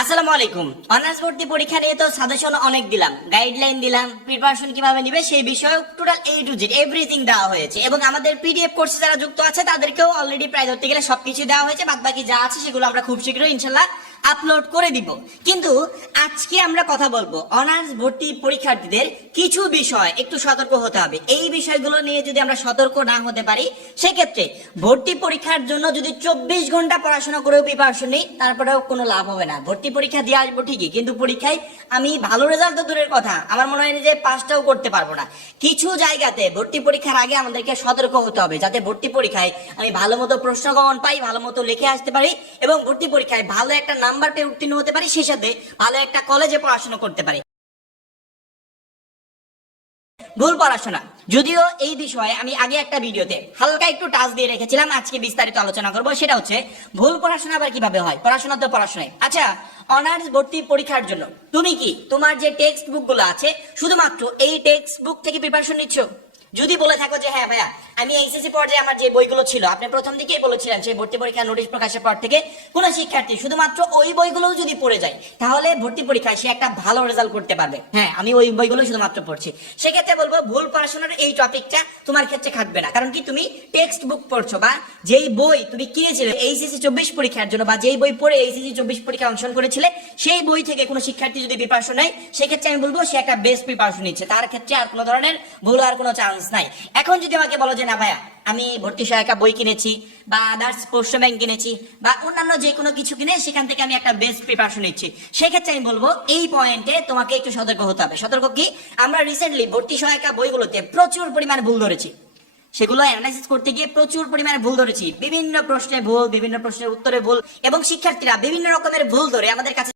আসসালামু আলাইকুম। অনার্স ভর্তি পরীক্ষা নিয়ে তো সাজেশন অনেক দিলাম, গাইডলাইন দিলাম, প্রিপারেশন কিভাবে নিবে সেই বিষয়ে total A to Z everything দেওয়া হয়েছে এবং আমাদের পিডিএফ কোর্সে যারা যুক্ত আছে তাদেরকেও অলরেডি প্রায় ধরতে গেলে সবকিছু দেওয়া হয়েছে। বাদবাকি যা আছে সেগুলো আমরা খুব শীঘ্রই ইনশাল্লাহ আপলোড করে দিব। কিন্তু আজকে আমরা কথা বলবো অনার্স ভর্তি পরীক্ষার্থীদের কিছু বিষয় একটু সতর্ক হতে হবে। এই বিষয়গুলো নিয়ে যদি আমরা সতর্ক না হতে পারি সেক্ষেত্রে ভর্তি পরীক্ষার জন্য যদি 24 ঘন্টা পড়াশোনা করেও প্রিপারেশন নেই তারপরেও কোনো লাভ হবে না। ভর্তি পরীক্ষা দিয়ে আসবো ঠিকই, কিন্তু পরীক্ষায় আমি ভালো রেজাল্ট তো দূরের কথা, আমার মনে হয় না যে পাসটাও করতে পারবো না। কিছু জায়গাতে ভর্তি পরীক্ষার আগে আমাদেরকে সতর্ক হতে হবে যাতে ভর্তি পরীক্ষায় আমি ভালো মতো প্রশ্নকমন পাই, ভালো মতো লিখে আসতে পারি এবং ভর্তি পরীক্ষায় ভালো একটা নাম্বার পেয়ে উত্তীর্ণ হতে পারি, সেই সাথে ভালো একটা কলেজে পড়াশোনা করতে পারি। ভুল পড়াশোনা, যদিও এই বিষয়ে আমি আগে একটা ভিডিওতে হালকা একটু টাচ দিয়ে রেখেছিলাম, আজকে বিস্তারিত আলোচনা করব। সেটা হচ্ছে ভুল পড়াশোনা আবার কিভাবে হয়। পড়াশোনা তো পড়াশোনায়। আচ্ছা, অনার্স ভর্তি পরীক্ষার জন্য তুমি কি তোমার যে টেক্সট বুক গুলো আছে শুধুমাত্র এই টেক্সট বুক থেকে প্রিপারেশন নিচ্ছ? যদি বলে থাকো যে হ্যাঁ ভাইয়া আমি এইচএসসি পর্যায়ে আমার যে বইগুলো ছিল, আপনি প্রথম দিকেই বলেছিলেন সেই ভর্তি পরীক্ষা নোটিশ প্রকাশের পর থেকে কোন শিক্ষার্থী শুধুমাত্র ওই বইগুলোও যদি পড়ে যায় তাহলে ভর্তি পরীক্ষায় সে একটা ভালো রেজাল্ট করতে পারবে। হ্যাঁ, আমি ওই বইগুলো শুধুমাত্র পড়ছি, সেক্ষেত্রে বলবো ভুল পড়াশোনার এই টপিকটা তোমার ক্ষেত্রে খাটবে না। কারণ কি, তুমি টেক্সট বুক পড়ছো বা যেই বই তুমি কিনেছিলে এইচএসসি 24 পরীক্ষার জন্য বা যেই বই পড়ে এইচএসসি 24 পরীক্ষায় অংশগ্রহণ করেছিলে সেই বই থেকে কোনো শিক্ষার্থী যদি প্রিপারেশন নেয় সেক্ষেত্রে আমি বলবো সে একটা বেস্ট প্রিপারেশন নিচ্ছে, তার ক্ষেত্রে আর কোনো ধরনের ভুল আর কোনো চান্স নাই। এখন যদি আমাকে বলো যে না ভাইয়া আমি ভর্তি সহায়িকা বই কিনেছি বা আদার্স প্রশ্ন ব্যাংক কিনেছি বা অন্যান্য যে কোনো কিছু কিনে সেখান থেকে আমি একটা বেস্ট প্রিপারেশন নিচ্ছি, সেক্ষেত্রে আমি বলবো এই পয়েন্টে তোমাকে একটু সতর্ক হতে হবে। সতর্ক কি, আমরা রিসেন্টলি ভর্তি সহায়িকা বইগুলোতে প্রচুর পরিমাণে ভুল ধরেছি, সেগুলো অ্যানালাইসিস করতে গিয়ে প্রচুর পরিমাণে ভুল ধরেছি, বিভিন্ন প্রশ্নে ভুল, বিভিন্ন প্রশ্নের উত্তরে ভুল এবং শিক্ষার্থীরা বিভিন্ন রকমের ভুল ধরে আমাদের কাছে